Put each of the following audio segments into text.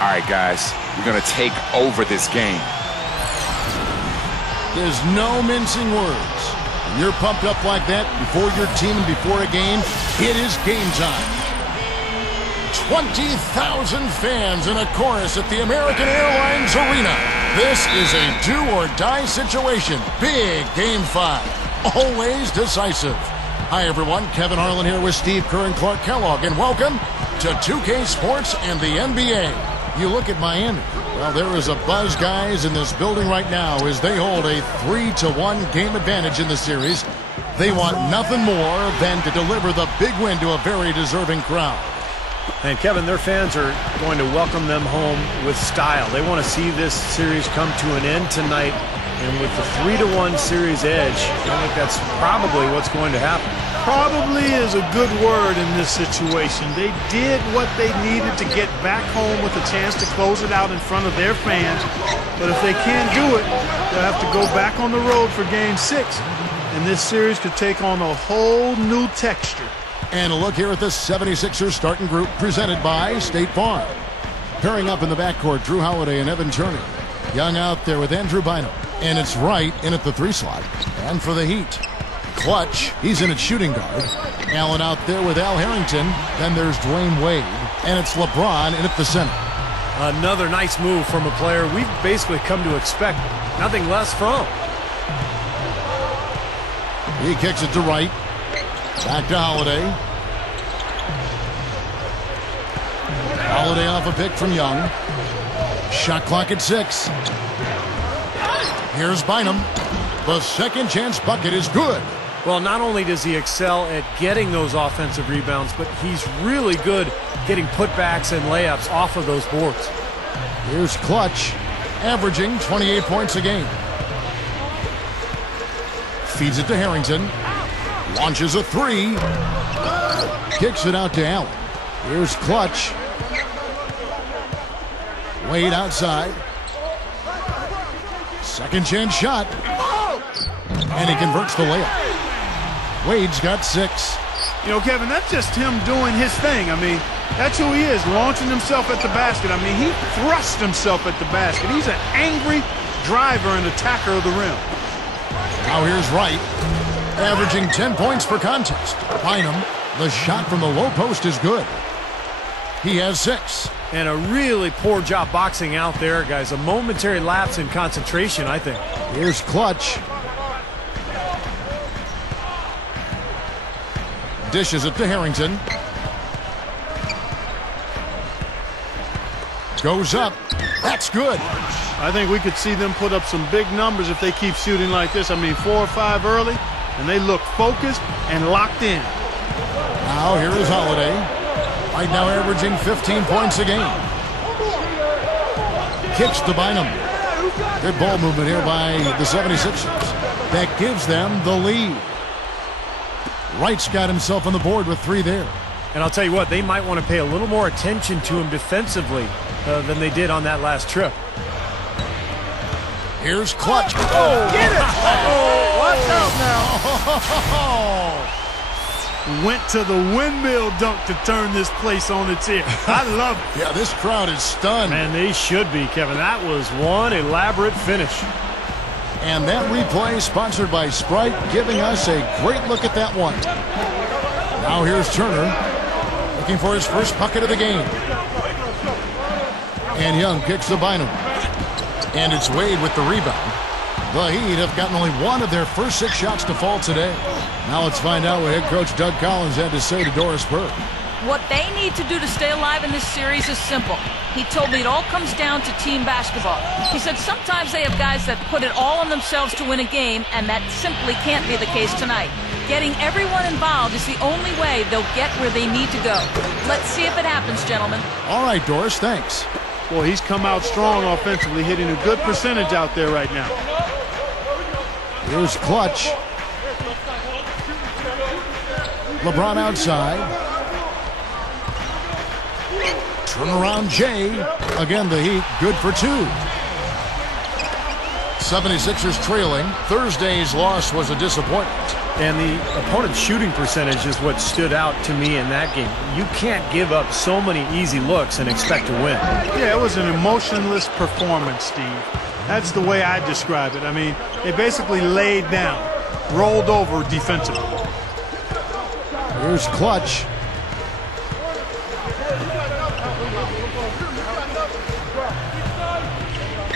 All right, guys, we're going to take over this game. There's no mincing words. When you're pumped up like that before your team and before a game, it is game time. 20,000 fans in a chorus at the American Airlines Arena. This is a do-or-die situation. Big Game 5. Always decisive. Hi, everyone. Kevin Harlan here with Steve Kerr and Clark Kellogg, and welcome to 2K Sports and the NBA. You look at Miami. Well, there is a buzz, guys, in this building right now as they hold a 3-1 game advantage in the series. They want nothing more than to deliver the big win to a very deserving crowd. And, Kevin, their fans are going to welcome them home with style. They want to see this series come to an end tonight. And with the 3-1 series edge, I think that's probably what's going to happen. Probably is a good word in this situation. They did what they needed to get back home with a chance to close it out in front of their fans. But if they can't do it, they'll have to go back on the road for Game 6. And this series could take on a whole new texture. And a look here at the 76ers starting group presented by State Farm. Pairing up in the backcourt, Drew Holiday and Evan Turner. Young out there with Andrew Bynum. And it's Wright in at the 3 slot. And for the Heat, Clutch, he's in at shooting guard. Allen out there with Al Harrington. Then there's Dwayne Wade. And it's LeBron in at the center. Another nice move from a player we've basically come to expect nothing less from. He kicks it to Wright. Back to Holiday. Holiday off a pick from Young. Shot clock at 6. Here's Bynum. The second chance bucket is good. Well, not only does he excel at getting those offensive rebounds, but he's really good getting putbacks and layups off of those boards. Here's Clutch, averaging 28 points a game. Feeds it to Harrington. Launches a 3. Kicks it out to Allen. Here's Clutch. Wade outside. Second chance shot. And he converts the layup. Wade's got 6. You know, Kevin, that's just him doing his thing. I mean, that's who he is, launching himself at the basket. I mean, he thrusts himself at the basket. He's an angry driver and attacker of the rim. Now here's Wright, averaging 10 points per contest. Bynum, the shot from the low post is good. He has 6. And a really poor job boxing out there, guys. A momentary lapse in concentration, I think. Here's Clutch. Dishes it to Harrington. Goes up. That's good. I think we could see them put up some big numbers if they keep shooting like this. I mean, 4 or 5 early, and they look focused and locked in. Now here is Holiday. Right now averaging 15 points a game. Kicks to Bynum. Good ball movement here by the 76ers. That gives them the lead. Wright's got himself on the board with 3 there. And I'll tell you what, they might want to pay a little more attention to him defensively than they did on that last trip. Here's Clutch. Oh, get it! Oh, watch out now. Went to the windmill dunk to turn this place on its ear. I love it. Yeah, this crowd is stunned. And they should be, Kevin. That was one elaborate finish. And that replay sponsored by Sprite, giving us a great look at that one. Now here's Turner, looking for his first bucket of the game. And Young kicks to Bynum. And it's Wade with the rebound. The Heat have gotten only 1 of their first 6 shots to fall today. Now let's find out what head coach Doug Collins had to say to Doris Burke. What they need to do to stay alive in this series is simple. He told me it all comes down to team basketball. He said sometimes they have guys that put it all on themselves to win a game, and that simply can't be the case tonight. Getting everyone involved is the only way they'll get where they need to go. Let's see if it happens, gentlemen. All right, Doris, thanks. Boy, he's come out strong offensively, hitting a good percentage out there right now. Here's Clutch. LeBron outside. Turnaround Jay. Again, the Heat good for 2. 76ers trailing. Thursday's loss was a disappointment. And the opponent's shooting percentage is what stood out to me in that game. You can't give up so many easy looks and expect to win. Yeah, it was an emotionless performance, Steve. That's the way I describe it. I mean, they basically laid down, rolled over defensively. Here's Clutch.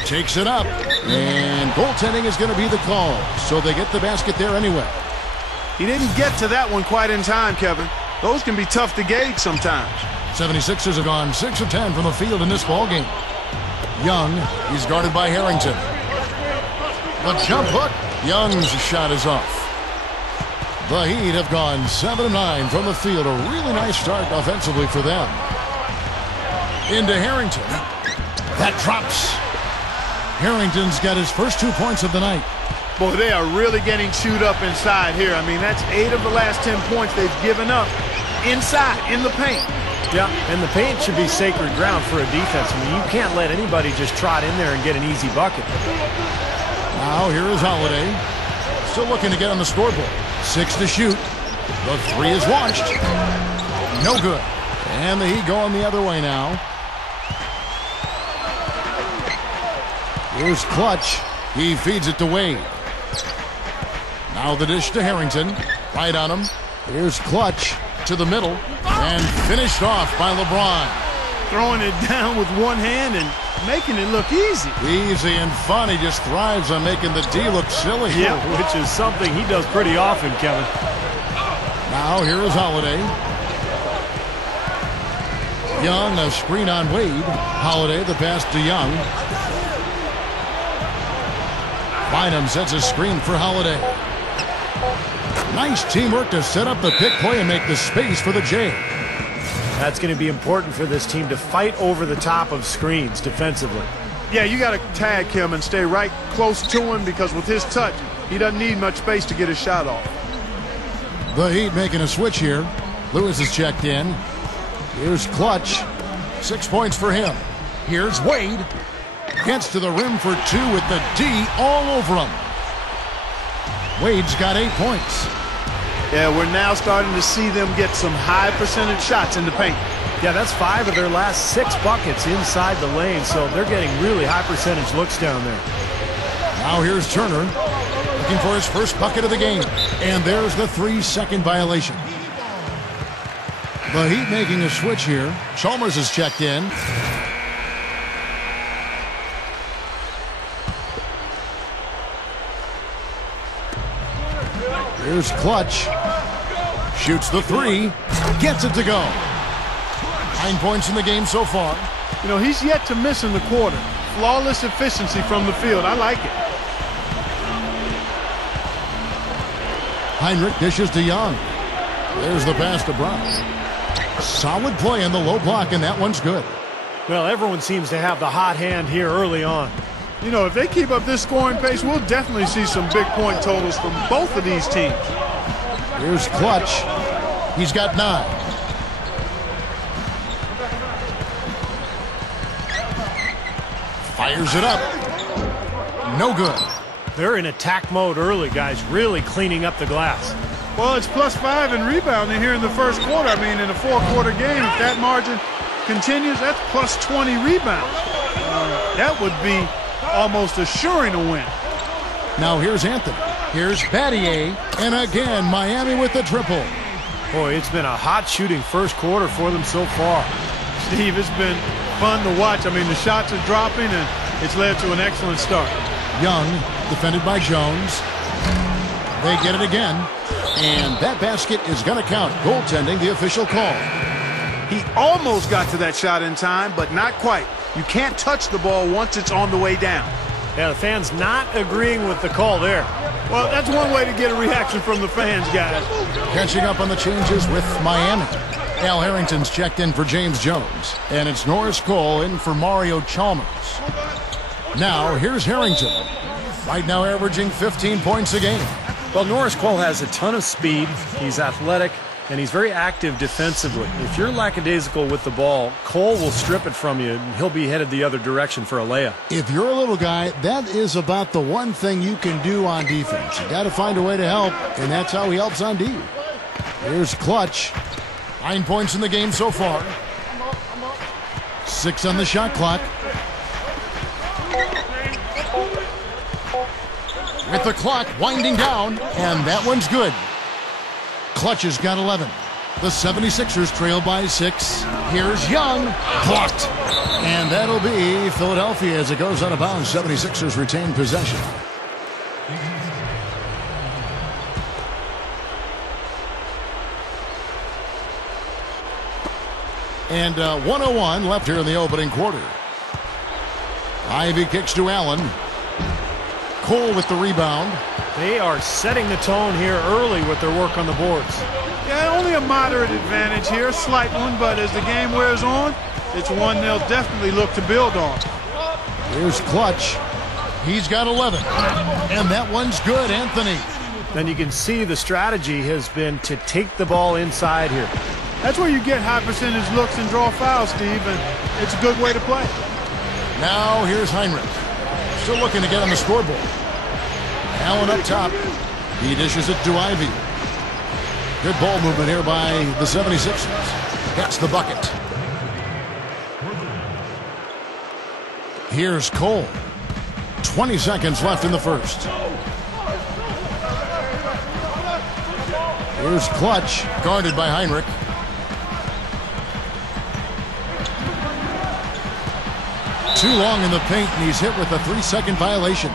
Takes it up, and goaltending is going to be the call, so they get the basket there anyway. He didn't get to that one quite in time, Kevin. Those can be tough to gauge sometimes. 76ers have gone 6 of 10 from the field in this ballgame. Young, he's guarded by Harrington. The jump hook, Young's shot is off. The Heat have gone 7 of 9 from the field. A really nice start offensively for them. Into Harrington. That drops. Harrington's got his first 2 points of the night. Boy, they are really getting chewed up inside here. I mean, that's 8 of the last 10 points they've given up inside, in the paint. Yeah, and the paint should be sacred ground for a defense. I mean, you can't let anybody just trot in there and get an easy bucket. Now here is Holiday. Still looking to get on the scoreboard. 6 to shoot. The 3 is launched. No good. And the Heat going the other way now. Here's Clutch. He feeds it to Wade. Now the dish to Harrington. Right on him. Here's Clutch to the middle. And finished off by LeBron. Throwing it down with one hand and making it look easy. Easy and fun. He just thrives on making the D look silly. Yeah, which is something he does pretty often, Kevin. Now here is Holiday. Young, a screen on Wade. Holiday, the pass to Young. Bynum sets a screen for Holiday. Nice teamwork to set up the pick play and make the space for the J. That's going to be important for this team to fight over the top of screens defensively. Yeah, you got to tag him and stay right close to him because with his touch, he doesn't need much space to get his shot off. The Heat making a switch here. Lewis is checked in. Here's Clutch. 6 points for him. Here's Wade. Gets to the rim for 2 with the D all over him. Wade's got 8 points. Yeah, we're now starting to see them get some high percentage shots in the paint. Yeah, that's 5 of their last 6 buckets inside the lane, so they're getting really high percentage looks down there. Now here's Turner looking for his first bucket of the game. And there's the 3-second violation. The Heat making a switch here. Chalmers is checked in. Here's Clutch. Shoots the 3. Gets it to go. 9 points in the game so far. You know, he's yet to miss in the quarter. Flawless efficiency from the field. I like it. Heinrich dishes to Young. There's the pass to Brown. Solid play in the low block, and that one's good. Well, everyone seems to have the hot hand here early on. You know, if they keep up this scoring pace, we'll definitely see some big point totals from both of these teams. Here's Clutch. He's got 9. Fires it up. No good. They're in attack mode early, guys, really cleaning up the glass. Well, it's +5 in rebounding here in the first quarter. I mean, in a 4-quarter game, if that margin continues, that's +20 rebounds. That would be almost assuring a win. Now here's Anthony. Here's Battier. And again, Miami with the triple. Boy, it's been a hot shooting first quarter for them so far. Steve, it's been fun to watch. I mean, the shots are dropping, and it's led to an excellent start. Young, defended by Jones. They get it again. And that basket is going to count. Goaltending, the official call. He almost got to that shot in time, but not quite. You can't touch the ball once it's on the way down. Yeah, the fans not agreeing with the call there. Well, that's one way to get a reaction from the fans, guys. Catching up on the changes with Miami. Al Harrington's checked in for James Jones. And it's Norris Cole in for Mario Chalmers. Now, here's Harrington. Right now averaging 15 points a game. Well, Norris Cole has a ton of speed. He's athletic, and he's very active defensively. If you're lackadaisical with the ball, Cole will strip it from you, and he'll be headed the other direction for a layup. If you're a little guy, that is about the one thing you can do on defense. You got to find a way to help, and that's how he helps on D. Here's Clutch. 9 points in the game so far. 6 on the shot clock. With the clock winding down, and that one's good. Clutch has got 11. The 76ers trail by 6. Here's Young. Blocked. And that'll be Philadelphia as it goes out of bounds. 76ers retain possession. And 1:01 left here in the opening quarter. Ivy kicks to Allen. Cole with the rebound. They are setting the tone here early with their work on the boards. Yeah, only a moderate advantage here, a slight one, but as the game wears on, it's one they'll definitely look to build on. Here's Clutch. He's got 11. And that one's good, Anthony. Then you can see the strategy has been to take the ball inside here. That's where you get high percentage looks and draw fouls, Steve, and it's a good way to play. Now here's Heinrich. Still looking to get on the scoreboard. Allen up top. He dishes it to Ivy. Good ball movement here by the 76ers. That's the bucket. Here's Cole. 20 seconds left in the first. Here's Clutch. Guarded by Heinrich. Too long in the paint, and he's hit with a 3-second violation.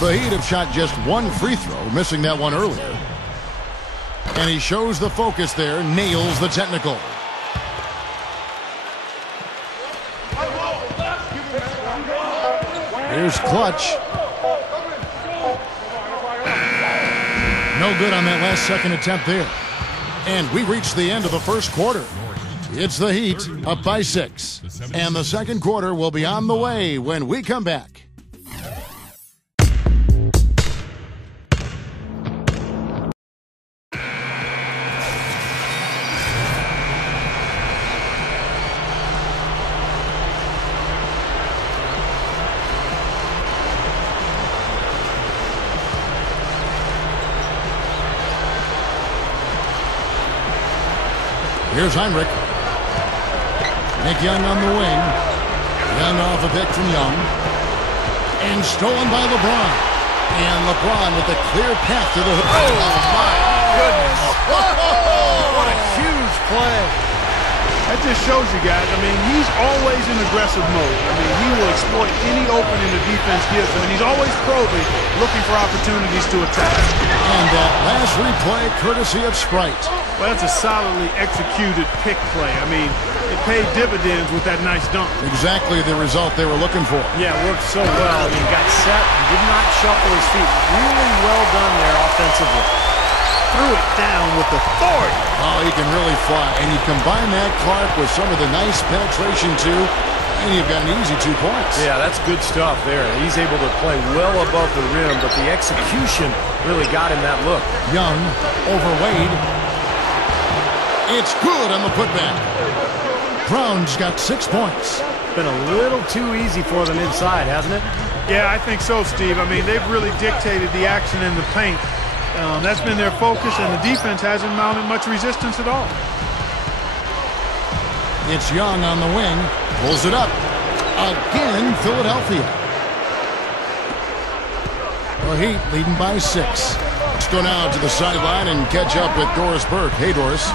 The Heat have shot just one free throw, missing that one earlier. And he shows the focus there, nails the technical. Here's Clutch. No good on that last second attempt there. And we reached the end of the first quarter. It's the Heat up by 6. And the second quarter will be on the way when we come back. Here's Heinrich. Nick Young on the wing. Young off a pick from Young. And stolen by LeBron. And LeBron with a clear path to the hoop. Oh, my goodness. What a huge play. That just shows you guys, I mean, he's always in aggressive mode. I mean, he will exploit any opening the defense gives him, and he's always probing, looking for opportunities to attack. And that last replay, courtesy of Sprite. Well, that's a solidly executed pick play. I mean, it paid dividends with that nice dunk. Exactly the result they were looking for. Yeah, it worked so well. He got set and did not shuffle his feet. Really well done there offensively. Threw it down with authority. Oh, he can really fly. And you combine that, Clark, with some of the nice penetration, too, and you've got an easy 2 points. Yeah, that's good stuff there. He's able to play well above the rim, but the execution really got him that look. Young over Wade. It's good on the putback. Brown's got 6 points. Been a little too easy for them inside, hasn't it? Yeah, I think so, Steve. I mean, they've really dictated the action in the paint. That's been their focus, and the defense hasn't mounted much resistance at all. It's Young on the wing. Pulls it up. Again, Philadelphia. The Heat leading by 6. Let's go now to the sideline and catch up with Doris Burke. Hey, Doris.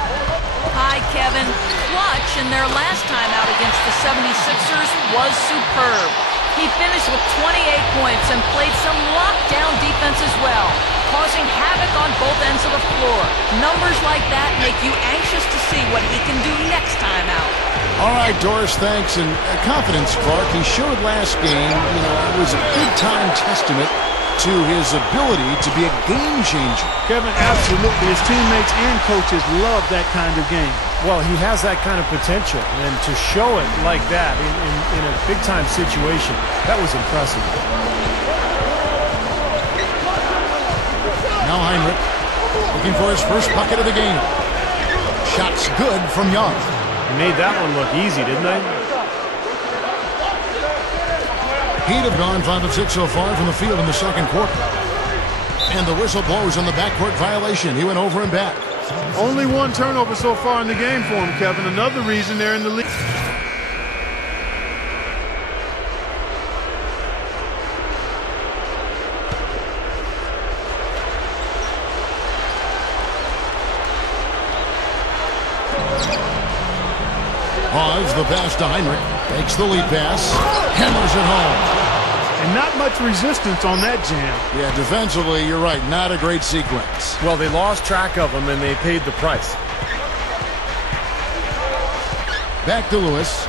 Hi, Kevin. Clutch in their last time out against the 76ers was superb. He finished with 28 points and played some lockdown defense as well, causing havoc on both ends of the floor. Numbers like that make you anxious to see what he can do next time out. All right, Doris, thanks. And confidence, Clark. He showed last game, it was a big-time testament to his ability to be a game changer. Kevin, absolutely. His teammates and coaches love that kind of game. Well, he has that kind of potential, and to show it like that in a big-time situation, that was impressive. Now Heinrich looking for his first bucket of the game. Shot's good from Young. They made that one look easy, didn't they? Heat have gone 5 of 6 so far from the field in the second quarter. And the whistle blows on the backcourt violation. He went over and back. Only one turnover so far in the game for him, Kevin. Another reason they're in the lead. Pause the pass to Heinrich. Takes the lead pass. Hammers it home. And not much resistance on that jam. Yeah, defensively, you're right. Not a great sequence. Well, they lost track of him, and they paid the price. Back to Lewis.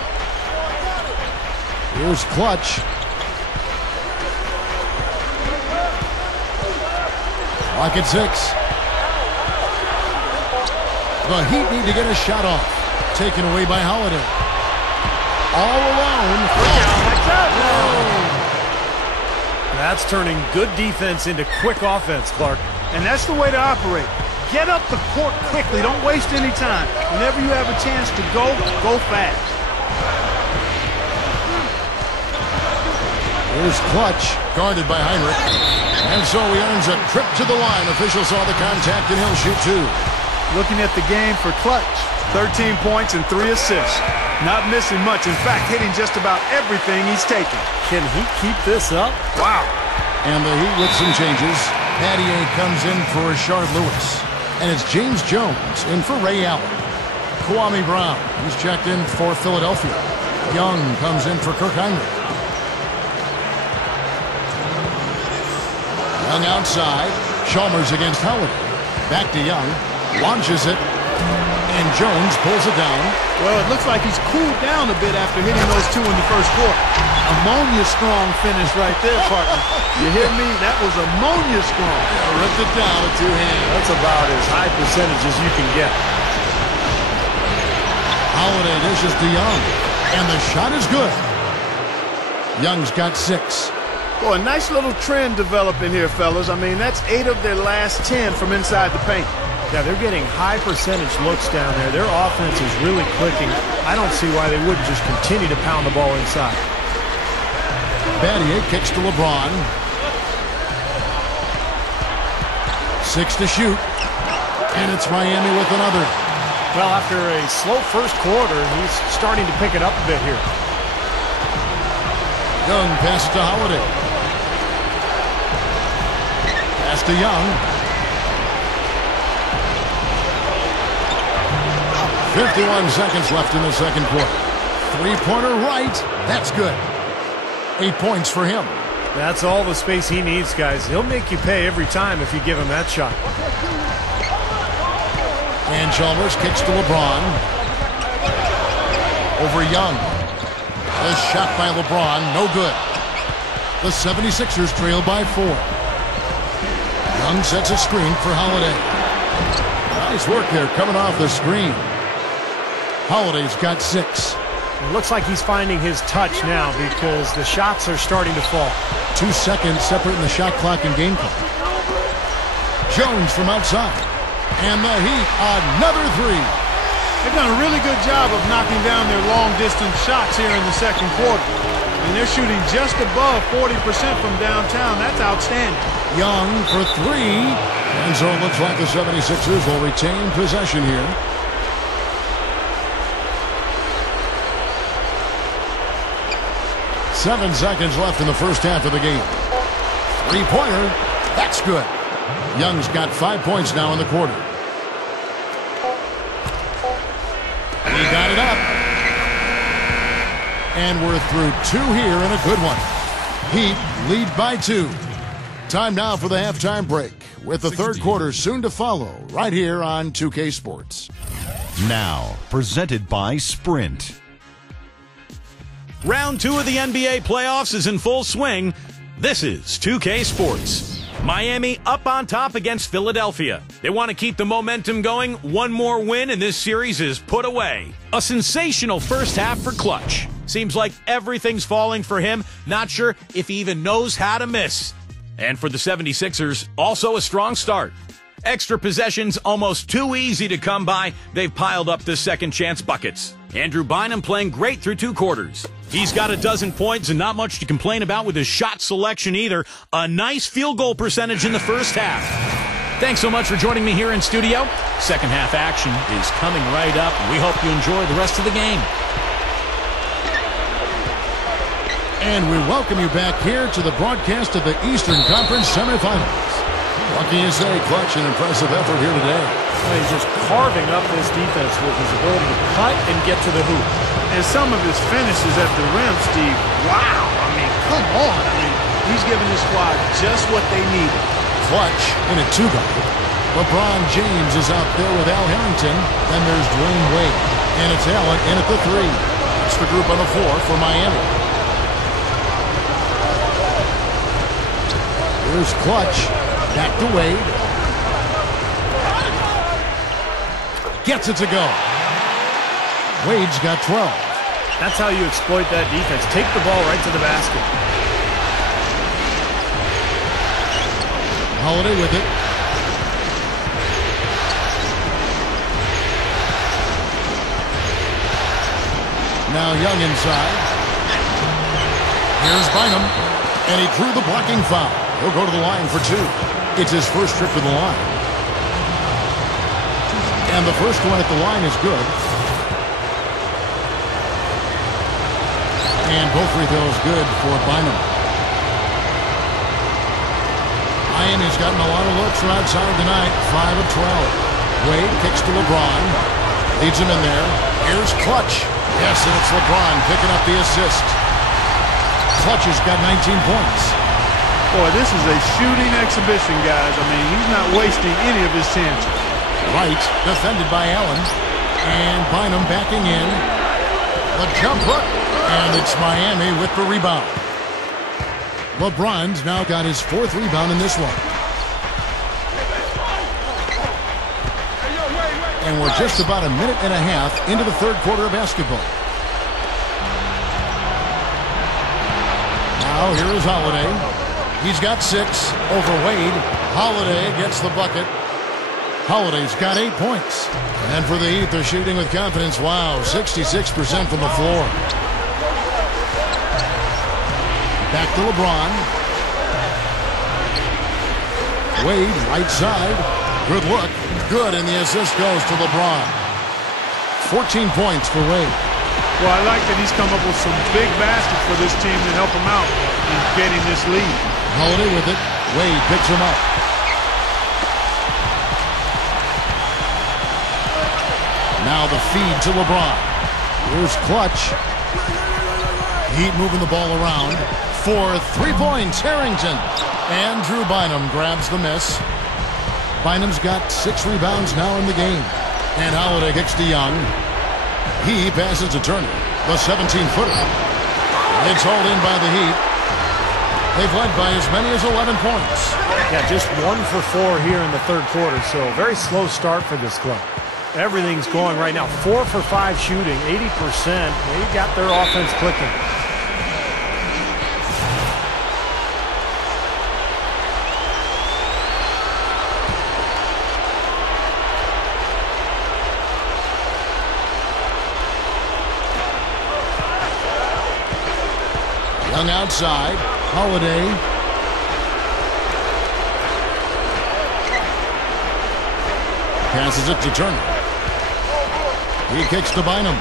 Here's Clutch. Clock at 6. The Heat need to get a shot off. Taken away by Holiday. All alone. That's turning good defense into quick offense, Clark. And that's the way to operate. Get up the court quickly. Don't waste any time. Whenever you have a chance to go, go fast. Here's Clutch, guarded by Heinrich. And so he earns a trip to the line. Officials saw the contact, and he'll shoot 2. Looking at the game for Clutch. 13 points and 3 assists. Not missing much. In fact, hitting just about everything he's taken. Can he keep this up? Wow. And the Heat with some changes. Pattier comes in for Rashard Lewis. And it's James Jones in for Ray Allen. Kwame Brown, he's checked in for Philadelphia. Young comes in for Kirk Heinrich. Young outside. Chalmers against Howard. Back to Young. Launches it. And Jones pulls it down. Well, it looks like he's cooled down a bit after hitting those 2 in the first quarter. Ammonia strong finish right there, partner. You hear me? That was ammonia strong. Yeah, ripped it down with 2 hands. That's about as high percentage as you can get. Holiday dishes to Young. And the shot is good. Young's got 6. Boy, a nice little trend developing here, fellas. I mean, that's 8 of their last 10 from inside the paint. Yeah, they're getting high percentage looks down there. Their offense is really clicking. I don't see why they wouldn't just continue to pound the ball inside. Pattier kicks to LeBron. 6 to shoot. And it's Miami with another. Well, after a slow first quarter, he's starting to pick it up a bit here. Young passes to Holiday. Pass to Young. 51 seconds left in the second quarter. 3-pointer right. That's good. 8 points for him. That's all the space he needs, guys. He'll make you pay every time if you give him that shot. And Chalmers kicks to LeBron. Over Young. A shot by LeBron. No good. The 76ers trail by 4. Young sets a screen for Holiday. Nice work there coming off the screen. Holiday's got 6. It looks like he's finding his touch now because the shots are starting to fall. 2 seconds separating the shot clock and game clock. Jones from outside. And the Heat, another 3. They've done a really good job of knocking down their long-distance shots here in the second quarter. And they're shooting just above 40% from downtown. That's outstanding. Young for 3. And so it looks like the 76ers will retain possession here. Seven seconds left in the first half of the game. 3-pointer. That's good. Young's got 5 points now in the quarter. He got it up. And we're through 2 here and a good one. Heat lead by 2. Time now for the halftime break, with the third quarter soon to follow right here on 2K Sports. Now, presented by Sprint. Round 2 of the NBA playoffs is in full swing. This is 2K Sports. Miami up on top against Philadelphia. They want to keep the momentum going. One more win and this series is put away. A sensational first half for Clutch. Seems like everything's falling for him. Not sure if he even knows how to miss. And for the 76ers, also a strong start. Extra possessions almost too easy to come by. They've piled up the second chance buckets. Andrew Bynum playing great through 2 quarters. He's got a dozen points and not much to complain about with his shot selection either. A nice field goal percentage in the first half. Thanks so much for joining me here in studio. Second half action is coming right up. We hope you enjoy the rest of the game. And we welcome you back here to the broadcast of the Eastern Conference semifinals. What can you say? Clutch and impressive effort here today. Well, he's just carving up this defense with his ability to cut and get to the hoop. And some of his finishes at the rim, Steve, wow. I mean, come on. I mean, he's giving his squad just what they needed. Clutch in a 2-guard. LeBron James is out there with Al Harrington. Then there's Dwayne Wade. And it's Allen in at the 3. That's the group on the floor for Miami. Here's Clutch. Back to Wade. Gets it to go. Wade's got 12. That's how you exploit that defense. Take the ball right to the basket. Holiday with it. Now Young inside. Here's Bynum. And he drew the blocking foul. He'll go to the line for 2. It's his first trip to the line. And the first one at the line is good. And both free throws good for Bynum. Miami's gotten a lot of looks from outside tonight. 5 of 12. Wade kicks to LeBron. Leads him in there. Here's Clutch. Yes, and it's LeBron picking up the assist. Clutch has got 19 points. Boy, this is a shooting exhibition, guys. I mean, he's not wasting any of his chances. Right, defended by Allen. And Bynum backing in. The jump hook. And it's Miami with the rebound. LeBron's now got his 4th rebound in this one. And we're just about a minute and a half into the 3rd quarter of basketball. Now here is Holiday. He's got 6 over Wade. Holiday gets the bucket. Holiday's got 8 points. And for the Heat, they're shooting with confidence. Wow, 66% from the floor. Back to LeBron. Wade, right side. Good look. Good, and the assist goes to LeBron. 14 points for Wade. Well, I like that he's come up with some big baskets for this team to help him out in getting this lead. Holiday with it. Wade picks him up. Now the feed to LeBron. Here's Clutch. Heat moving the ball around. For 3 points, Harrington. And Drew Bynum grabs the miss. Bynum's got 6 rebounds now in the game. And Holiday kicks to Young. He passes to Turner, the 17-footer. It's hauled in by the Heat. They've led by as many as 11 points. Yeah, just 1 for 4 here in the 3rd quarter, so very slow start for this club. Everything's going right now. 4 for 5 shooting, 80%. They got their offense clicking. Young outside. Holiday. Passes it to Turner. He kicks to Bynum.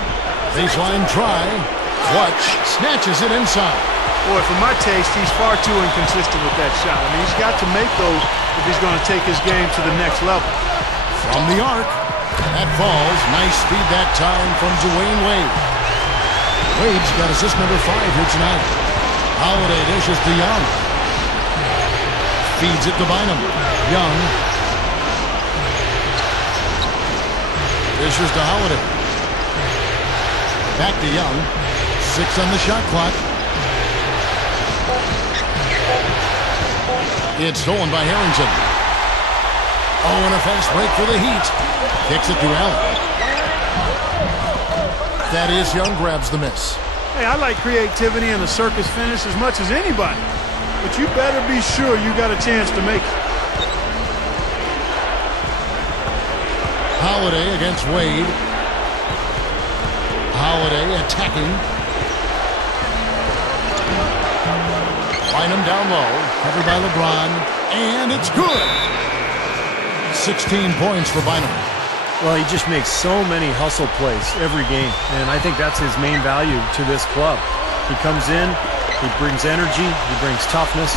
Baseline try. Clutch snatches it inside. Boy, for my taste, he's far too inconsistent with that shot. I mean, he's got to make those if he's going to take his game to the next level. From the arc. That falls. Nice speed that time from Dwayne Wade. Wade's got assist number 5 here tonight. Holiday dishes to Young. Feeds it to Bynum. Young. Dishes to Holiday. Back to Young. 6 on the shot clock. It's stolen by Harrington. Oh, and a fast break for the Heat. Kicks it to Allen. Thaddeus Young grabs the miss. Hey, I like creativity and the circus finish as much as anybody. But you better be sure you got a chance to make it. Holiday against Wade. Holiday attacking. Bynum down low. Covered by LeBron. And it's good. 16 points for Bynum. Well, he just makes so many hustle plays every game, and I think that's his main value to this club. He comes in, he brings energy, he brings toughness,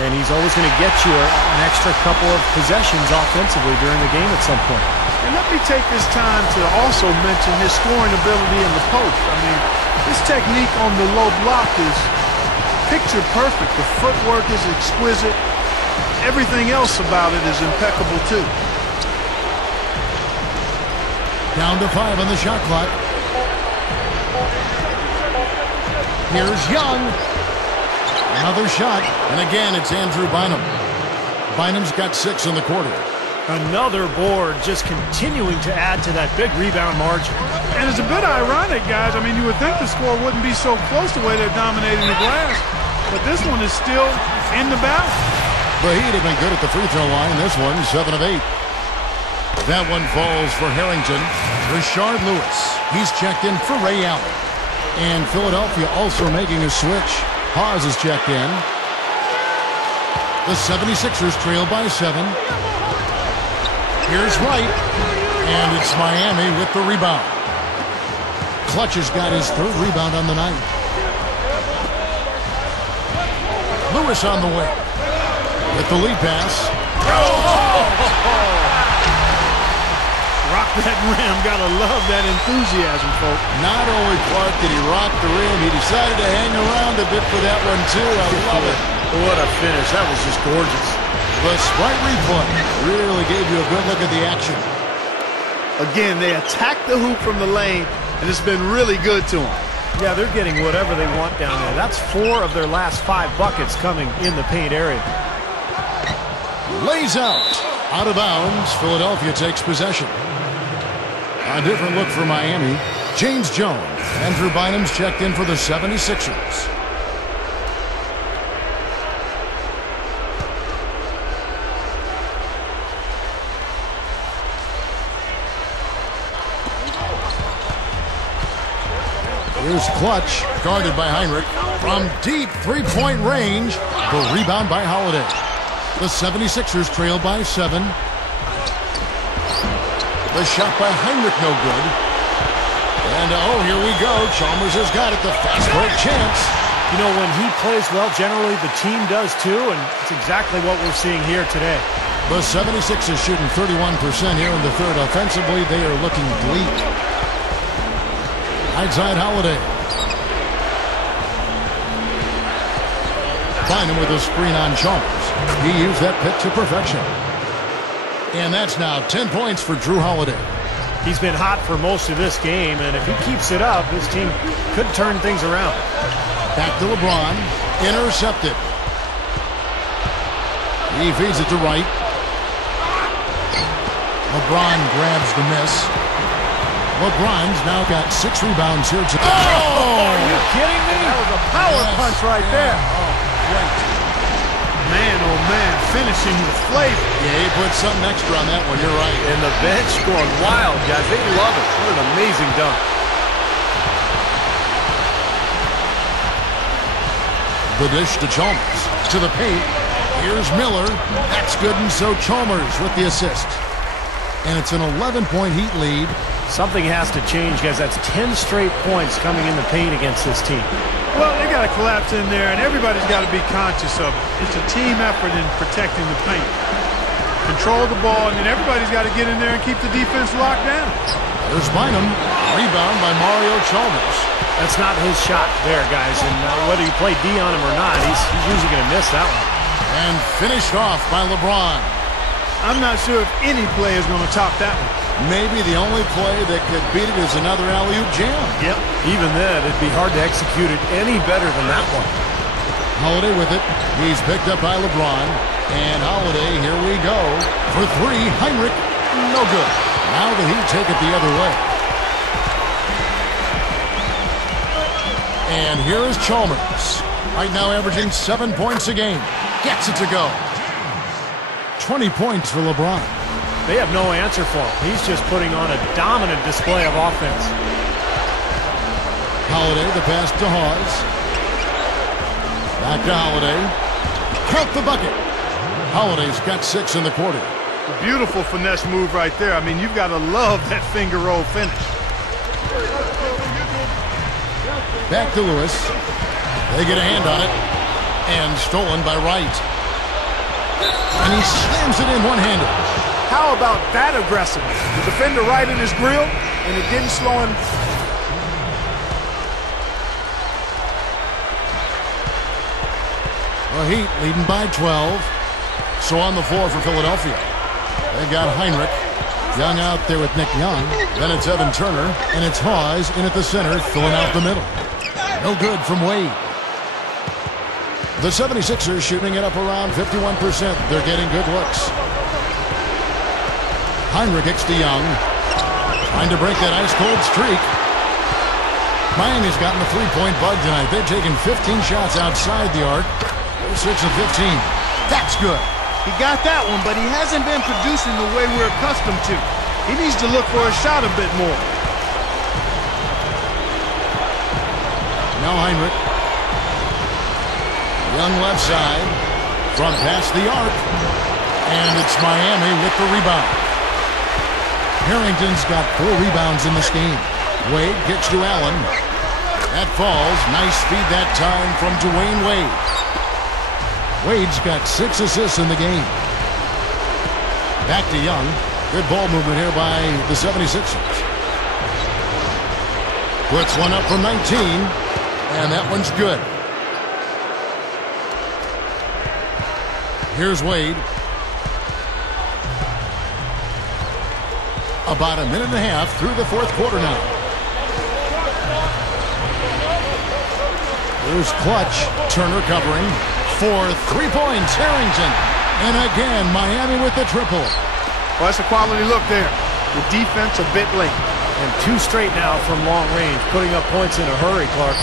and he's always going to get you an extra couple of possessions offensively during the game at some point. And let me take this time to also mention his scoring ability in the post. I mean, his technique on the low block is picture perfect. The footwork is exquisite. Everything else about it is impeccable, too. Down to 5 on the shot clock. Here's Young. Another shot. And again, it's Andrew Bynum. Bynum's got 6 in the quarter. Another board, just continuing to add to that big rebound margin. And it's a bit ironic, guys. I mean, you would think the score wouldn't be so close the way they're dominating the glass. But this one is still in the battle. The Heat have been good at the free throw line. This one, 7 of 8. That one falls for Harrington. Rashard Lewis. He's checked in for Ray Allen. And Philadelphia also making a switch. Hawes is checked in. The 76ers trail by 7. Here's Wright. And it's Miami with the rebound. Clutch has got his 3rd rebound on the night. Lewis on the way. With the lead pass. Rock that rim. Gotta love that enthusiasm, folks. Not only, Clark, did he rock the rim, he decided to hang around a bit for that one, too. I love it. What a finish. That was just gorgeous. The Sprite replay really gave you a good look at the action. Again, they attacked the hoop from the lane, and it's been really good to them. Yeah, they're getting whatever they want down there. That's 4 of their last 5 buckets coming in the paint area. Lays out. Out of bounds. Philadelphia takes possession. A different look for Miami. James Jones. Andrew Bynum's checked in for the 76ers. Here's Clutch, guarded by Heinrich. From deep three-point range, the rebound by Holiday. The 76ers trail by 7. The shot by Heinrich, no good. And, oh, here we go. Chalmers has got it, the fast break chance. You know, when he plays well, generally the team does too, and it's exactly what we're seeing here today. The 76ers shooting 31% here in the 3rd. Offensively, they are looking bleak. Outside Holiday. Bynum with a screen on Chalmers. He used that pick to perfection. And that's now 10 points for Drew Holiday. He's been hot for most of this game, and if he keeps it up, his team could turn things around. Back to LeBron. Intercepted. He feeds it to Wright. LeBron grabs the miss. LeBron's now got 6 rebounds here. Oh! Are you kidding me? That was a power punch right there. Oh, great. Man, oh man, finishing with flavor. Yeah, he put something extra on that one. You're right. And the bench going wild, guys. They love it. What an amazing dunk. The dish to Chalmers. To the paint. Here's Miller. That's good, and so Chalmers with the assist. And it's an 11-point Heat lead. Something has to change, guys. That's 10 straight points coming in the paint against this team. Well, they got to collapse in there, and everybody's got to be conscious of it. It's a team effort in protecting the paint. Control the ball, and then everybody's got to get in there and keep the defense locked down. There's Bynum. Rebound by Mario Chalmers. That's not his shot there, guys. And whether you play D on him or not, he's usually going to miss that one. And finished off by LeBron. I'm not sure if any play is going to top that one. Maybe the only play that could beat it is another alley-oop jam. Yep. Even then, it'd be hard to execute it any better than that one. Holiday with it. He's picked up by LeBron. And Holiday, here we go. For 3, Heinrich, no good. Now the Heat take it the other way. And here is Chalmers. Right now averaging 7 points a game. Gets it to go. 20 points for LeBron. They have no answer for him. He's just putting on a dominant display of offense. Holiday, the pass to Hawes. Back to Holiday. Count the bucket. Holiday's got 6 in the quarter. A beautiful finesse move right there. I mean, you've got to love that finger roll finish. Back to Lewis. They get a hand on it. And stolen by Wright. And he slams it in one-handed. How about that aggressiveness? The defender right in his grill, and it didn't slow him. The Heat leading by 12. So on the floor for Philadelphia. They've got Heinrich. Young out there with Nick Young. Then it's Evan Turner. And it's Hawes in at the center, filling out the middle. No good from Wade. The 76ers shooting it up around 51%. They're getting good looks. Heinrich kicks to Young. Trying to break that ice-cold streak. Miami's gotten the three-point bug tonight. They've taken 15 shots outside the arc. They're 6 of 15. That's good. He got that one, but he hasn't been producing the way we're accustomed to. He needs to look for a shot a bit more. Now Heinrich. Young left side. From past the arc. And it's Miami with the rebound. Harrington's got 4 rebounds in this game. Wade gets to Allen. That falls. Nice feed that time from Dwayne Wade. Wade's got 6 assists in the game. Back to Young. Good ball movement here by the 76ers. Puts one up from 19. And that one's good. Here's Wade. About a minute and a half through the fourth quarter now. Here's Clutch. Turner covering. For 3 points, Harrington. And again, Miami with the triple. Well, that's a quality look there. The defense a bit late. And 2 straight now from long range, putting up points in a hurry, Clark.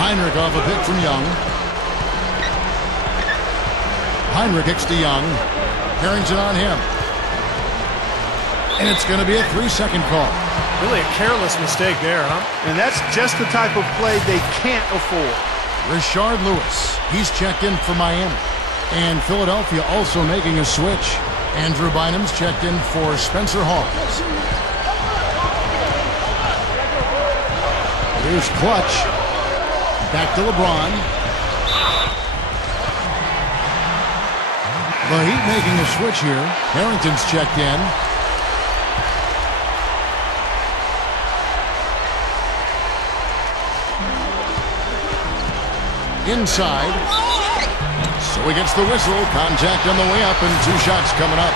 Heinrich off a pick from Young. Heinrich kicks to Young. Harrington on him. And it's going to be a 3-second call. Really a careless mistake there, huh? And that's just the type of play they can't afford. Rashard Lewis. He's checked in for Miami. And Philadelphia also making a switch. Andrew Bynum's checked in for Spencer Hawes. Here's Clutch. Back to LeBron. The Heat making a switch here. Harrington's checked in. Inside. So he gets the whistle. Contact on the way up and 2 shots coming up.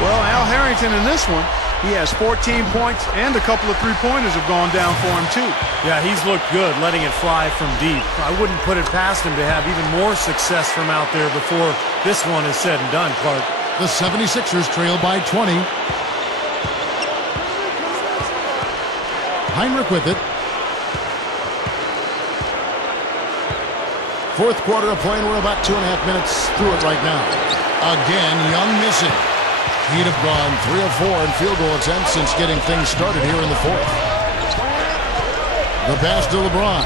Well, Al Harrington in this one, he has 14 points and a couple of 3-pointers have gone down for him too. Yeah, he's looked good letting it fly from deep. I wouldn't put it past him to have even more success from out there before this one is said and done, Clark. The 76ers trail by 20. Heinrich with it. Fourth quarter of play, and we're about 2.5 minutes through it right now. Again, Young missing. He'd have gone 3 of 4 in field goal attempts since getting things started here in the fourth. The pass to LeBron.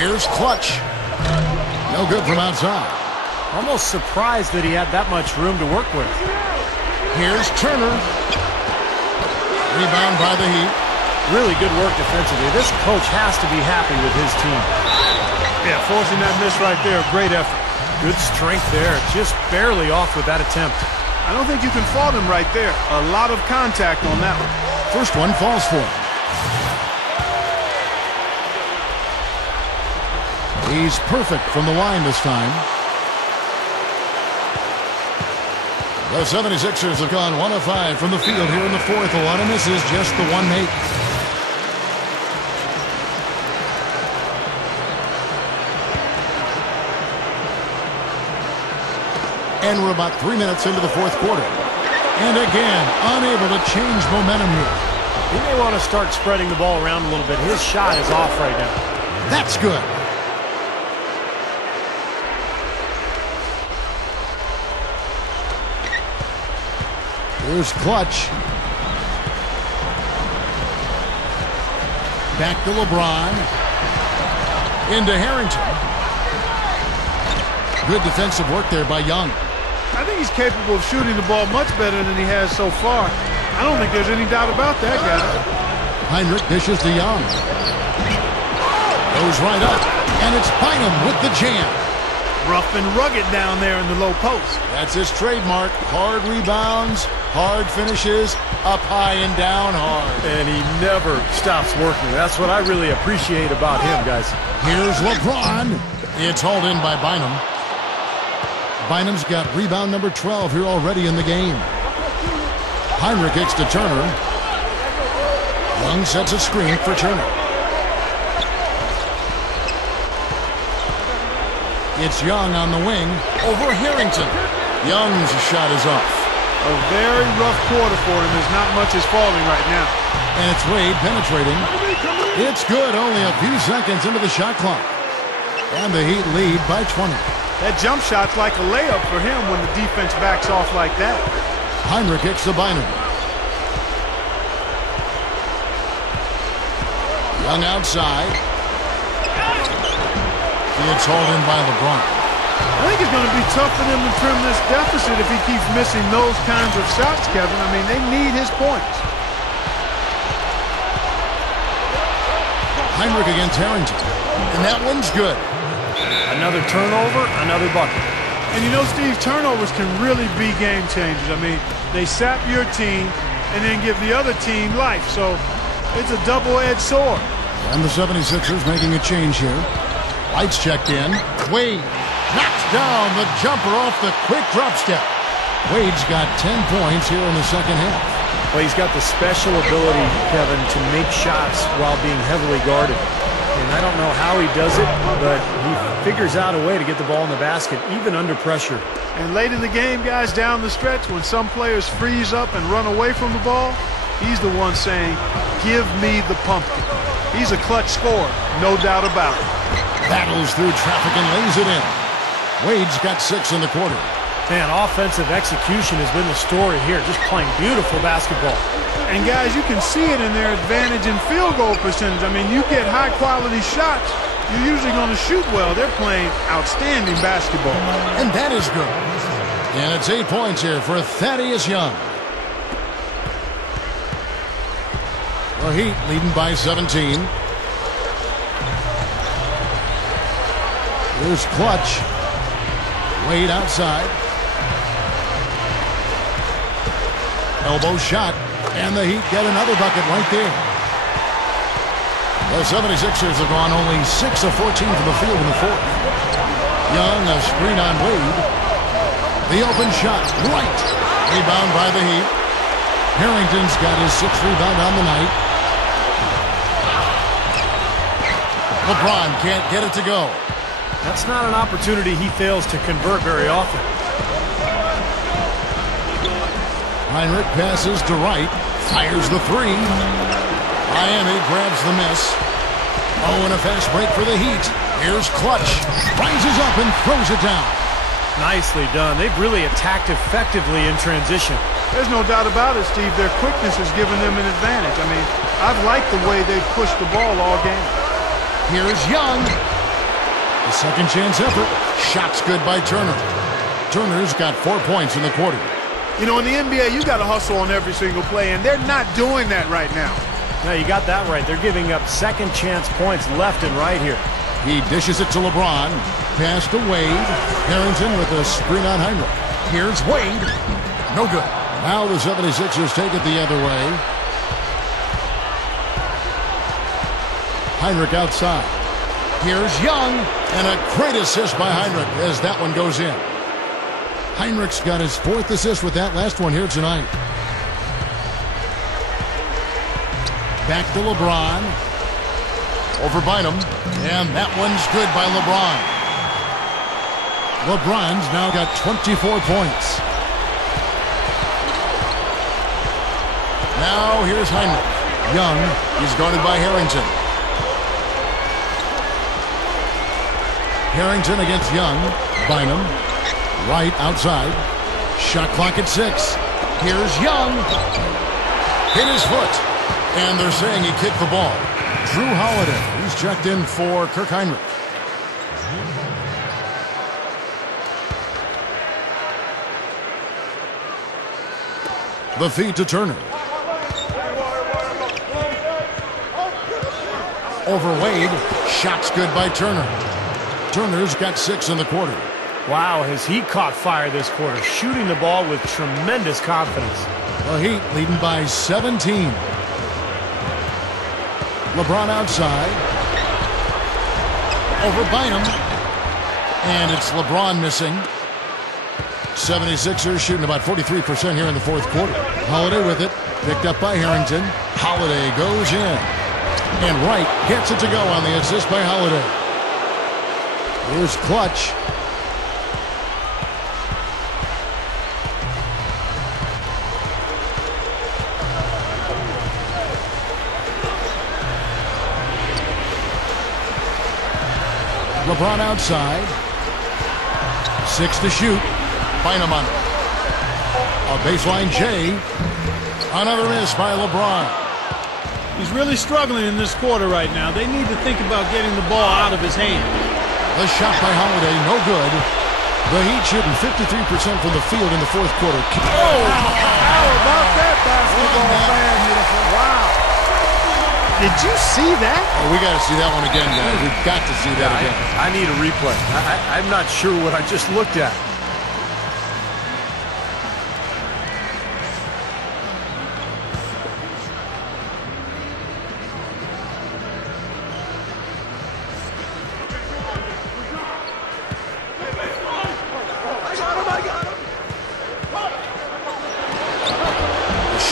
Here's Clutch. No good from outside. Almost surprised that he had that much room to work with. Here's Turner. Rebound by the Heat. Really good work defensively. This coach has to be happy with his team. Yeah, forcing that miss right there, great effort. Good strength there, just barely off with that attempt. I don't think you can fault him right there. A lot of contact on that one. First one falls for him. He's perfect from the line this time. The 76ers have gone 1 of 5 from the field here in the fourth. A lot of misses, just the one make. And we're about 3 minutes into the fourth quarter. And again, unable to change momentum here. He may want to start spreading the ball around a little bit. His shot is off right now. That's good. Here's Clutch. Back to LeBron. Into Harrington. Good defensive work there by Young. I think he's capable of shooting the ball much better than he has so far. I don't think there's any doubt about that, guys. Heinrich dishes to Young. Goes right up. And it's Bynum with the jam. Rough and rugged down there in the low post. That's his trademark. Hard rebounds, hard finishes, up high and down hard. And he never stops working. That's what I really appreciate about him, guys. Here's LeBron. It's hauled in by Bynum. Bynum's got rebound number 12 here already in the game. Heinrich kicks to Turner. Young sets a screen for Turner. It's Young on the wing over Harrington. Young's shot is off. A very rough quarter for him as not much is falling right now. And it's Wade penetrating. It's good, only a few seconds into the shot clock. And the Heat lead by 20. That jump shot's like a layup for him when the defense backs off like that. Heinrich kicks to Bynum. Young outside. It's hauled in by LeBron. I think it's going to be tough for them to trim this deficit if he keeps missing those kinds of shots, Kevin. I mean, they need his points. Heinrich against Harrington. And that one's good. Another turnover, another bucket. And you know, Steve, turnovers can really be game changers. I mean, they sap your team and then give the other team life. So it's a double-edged sword. And the 76ers making a change here. White's checked in. Wade knocks down the jumper off the quick drop step. Wade's got 10 points here in the second half. Well, he's got the special ability, Kevin, to make shots while being heavily guarded. And I don't know how he does it, but he figures out a way to get the ball in the basket, even under pressure. And late in the game, guys, down the stretch, when some players freeze up and run away from the ball, he's the one saying, "Give me the pumpkin." He's a clutch scorer, no doubt about it. Battles through traffic and lays it in. Wade's got 6 in the quarter. Man, offensive execution has been the story here. Just playing beautiful basketball. And guys, you can see it in their advantage in field goal percentage. I mean, you get high-quality shots, you're usually going to shoot well. They're playing outstanding basketball. And that is good. And it's 8 points here for Thaddeus Young. The Heat leading by 17. Here's Clutch. Wade outside. Elbow shot. And the Heat get another bucket right there. The 76ers have gone only 6 of 14 from the field in the fourth. Young, a screen on Wade. The open shot, right. Rebound by the Heat. Harrington's got his 6th rebound on the night. LeBron can't get it to go. That's not an opportunity he fails to convert very often. Heinrich passes to Wright. Fires the three. Miami grabs the miss. Oh, and a fast break for the Heat. Here's Clutch. Rises up and throws it down. Nicely done. They've really attacked effectively in transition. There's no doubt about it, Steve. Their quickness has given them an advantage. I mean, I've liked the way they've pushed the ball all game. Here's Young. The second chance effort. Shot's good by Turner. Turner's got 4 points in the quarter. You know, in the NBA, you got to hustle on every single play, and they're not doing that right now. No, you got that right. They're giving up second chance points left and right here. He dishes it to LeBron. Pass to Wade. Harrington with a screen on Heinrich. Here's Wade. No good. Now the 76ers take it the other way. Heinrich outside. Here's Young. And a great assist by Heinrich as that one goes in. Heinrich's got his 4th assist with that last one here tonight. Back to LeBron. Over Bynum. And that one's good by LeBron. LeBron's now got 24 points. Now here's Heinrich. Young is guarded by Harrington. Harrington against Young. Bynum. Right outside. Shot clock at 6. Here's Young. Hit his foot. And they're saying he kicked the ball. Drew Holiday. He's checked in for Kirk Heinrich. The feed to Turner. Over Wade. Shot's good by Turner. Turner's got 6 in the quarter. Wow, has he caught fire this quarter, shooting the ball with tremendous confidence. The Heat leading by 17. LeBron outside. Over Bynum. And it's LeBron missing. 76ers shooting about 43% here in the fourth quarter. Holiday with it. Picked up by Harrington. Holiday goes in. And Wright gets it to go on the assist by Holiday. Here's Clutch. LeBron outside. 6 to shoot. Bynum on it. A baseline J. Another miss by LeBron. He's really struggling in this quarter right now. They need to think about getting the ball out of his hand. The shot by Holiday, no good. The Heat shooting 53% from the field in the fourth quarter. Oh, how about that basketball fan? Wow. Did you see that? Oh, we got to see that one again, guys. We've got to see that again. I need a replay. I'm not sure what I just looked at.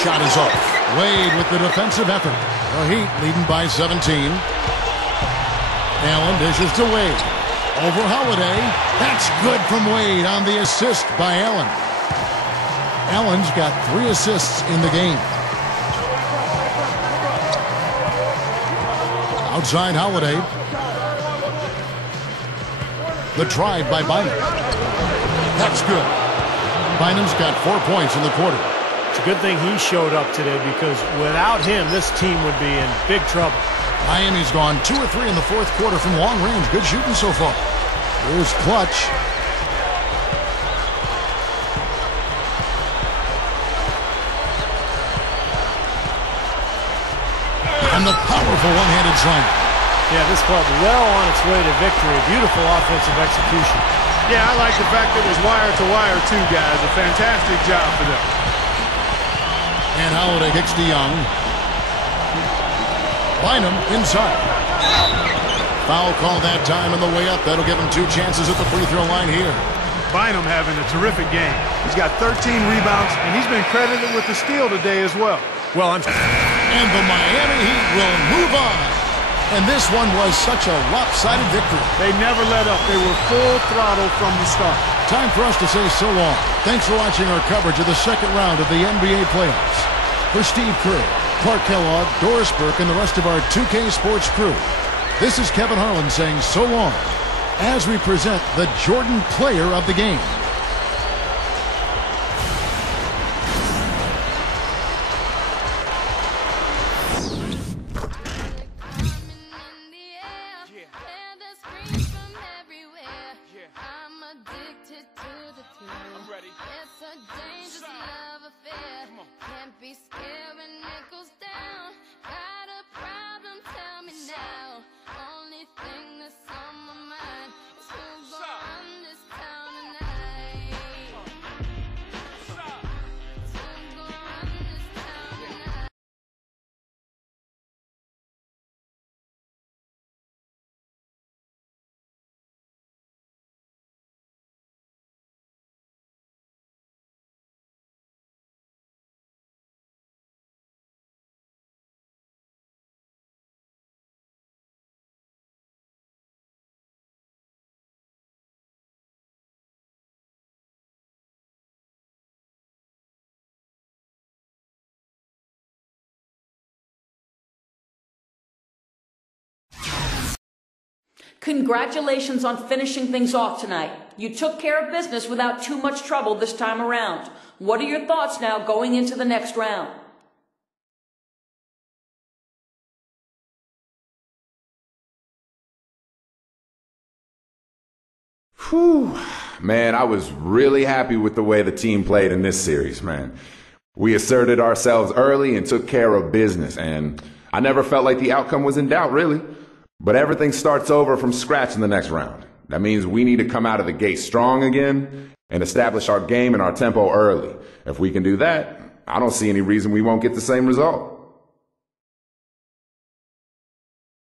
Shot is off. Wade with the defensive effort. The Heat leading by 17. Allen dishes to Wade. Over Holiday. That's good from Wade on the assist by Allen. Allen's got 3 assists in the game. Outside Holiday. The drive by Bynum. That's good. Bynum's got 4 points in the quarter. It's a good thing he showed up today because without him, this team would be in big trouble. Miami's gone 2 or 3 in the fourth quarter from long range. Good shooting so far. Here's Clutch. And the powerful one-handed slam. Yeah, this club well on its way to victory. Beautiful offensive execution. Yeah, I like the fact that it was wire to wire too, guys. A fantastic job for them. And Holiday kicks to Young. Bynum inside. Foul call that time on the way up. That'll give him 2 chances at the free throw line here. Bynum having a terrific game. He's got 13 rebounds, and he's been credited with the steal today as well. And the Miami Heat will move on. And this one was such a lopsided victory. They never let up. They were full throttle from the start. Time for us to say so long. Thanks for watching our coverage of the second round of the NBA playoffs. For Steve Kerr, Clark Kellogg, Doris Burke, and the rest of our 2K Sports crew, this is Kevin Harlan saying so long as we present the Jordan Player of the Game. Congratulations on finishing things off tonight. You took care of business without too much trouble this time around. What are your thoughts now going into the next round? Whew. Man, I was really happy with the way the team played in this series, man. We asserted ourselves early and took care of business, and I never felt like the outcome was in doubt, really. But everything starts over from scratch in the next round. That means we need to come out of the gate strong again and establish our game and our tempo early. If we can do that, I don't see any reason we won't get the same result.